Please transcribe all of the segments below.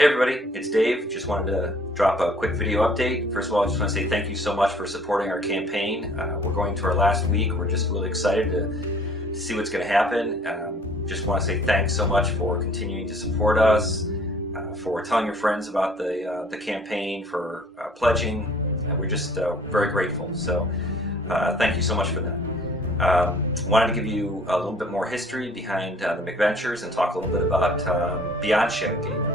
Hey everybody, it's Dave. Just wanted to drop a quick video update. First of all, I just want to say thank you so much for supporting our campaign. We're going to our last week. We're just really excited to see what's going to happen. Just want to say thanks so much for continuing to support us, for telling your friends about the campaign, for pledging. We're just very grateful. So thank you so much for that. Wanted to give you a little bit more history behind the MacVentures and talk a little bit about beyond Shadowgate,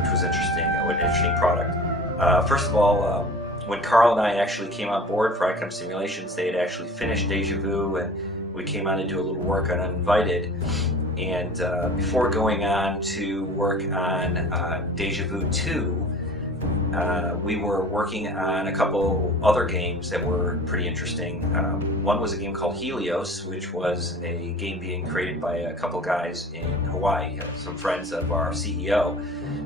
which was interesting, an interesting product. First of all, when Carl and I actually came on board for Icon Simulations, they had actually finished Deja Vu, and we came on to do a little work on Uninvited. And before going on to work on Deja Vu 2, we were working on a couple other games that were pretty interesting. One was a game called Helios, which was a game being created by a couple guys in Hawaii, some friends of our CEO.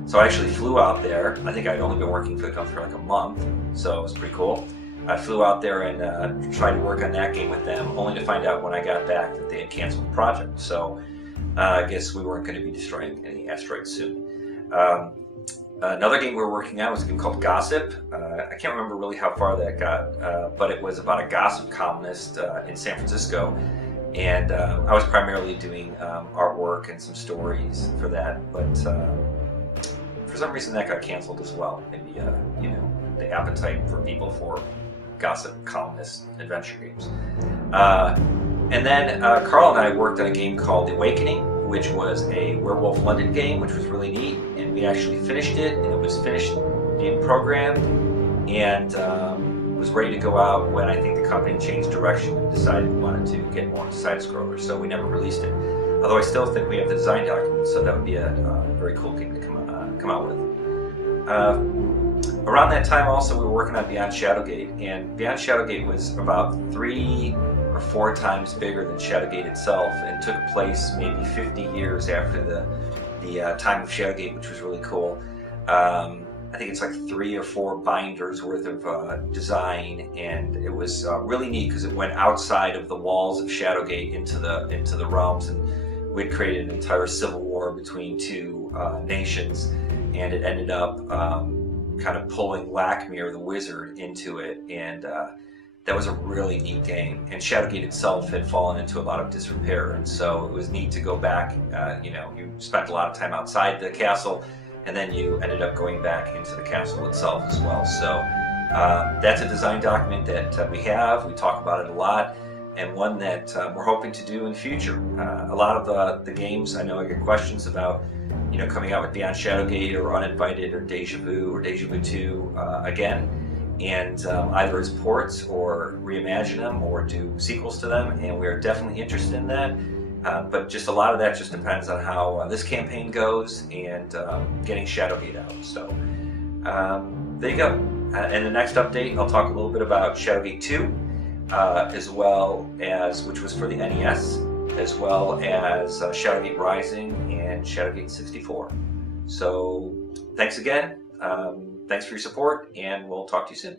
So I actually flew out there. I think I'd only been working for the company for like a month, so it was pretty cool. I flew out there and tried to work on that game with them, only to find out when I got back that they had canceled the project. So I guess we weren't going to be destroying any asteroids soon. Another game we were working on was a game called Gossip. I can't remember really how far that got, but it was about a gossip columnist in San Francisco. And I was primarily doing artwork and some stories for that, but for some reason that got canceled as well. Maybe, you know, the appetite for people for gossip columnist adventure games. And then Carl and I worked on a game called The Awakening, which was a Werewolf London game, which was really neat, and we actually finished it, and it was finished being programmed, and was ready to go out when I think the company changed direction and decided we wanted to get more into side-scrollers, so we never released it. Although I still think we have the design documents, so that would be a very cool game to come out with. Around that time also we were working on Beyond Shadowgate, and Beyond Shadowgate was about 3 or 4 times bigger than Shadowgate itself, and took place maybe 50 years after the time of Shadowgate, which was really cool. I think it's like 3 or 4 binders worth of design, and it was really neat because it went outside of the walls of Shadowgate into the realms, and we'd created an entire civil war between 2 nations, and it ended up kind of pulling Lakmir the wizard into it, and that was a really neat game. And Shadowgate itself had fallen into a lot of disrepair, and so it was neat to go back. You know, you spent a lot of time outside the castle, and then you ended up going back into the castle itself as well. So that's a design document that we have. We talk about it a lot, and one that we're hoping to do in the future. A lot of the games, I know I get questions about, you know, coming out with Beyond Shadowgate or Uninvited or Deja Vu 2 again, and either as ports or reimagine them or do sequels to them, and we're definitely interested in that. But just a lot of that just depends on how this campaign goes and getting Shadowgate out. So there you go. In the next update, I'll talk a little bit about Shadowgate 2, as well as, which was for the NES, as well as Shadowgate Rising and Shadowgate 64. So thanks again. Thanks for your support, and we'll talk to you soon.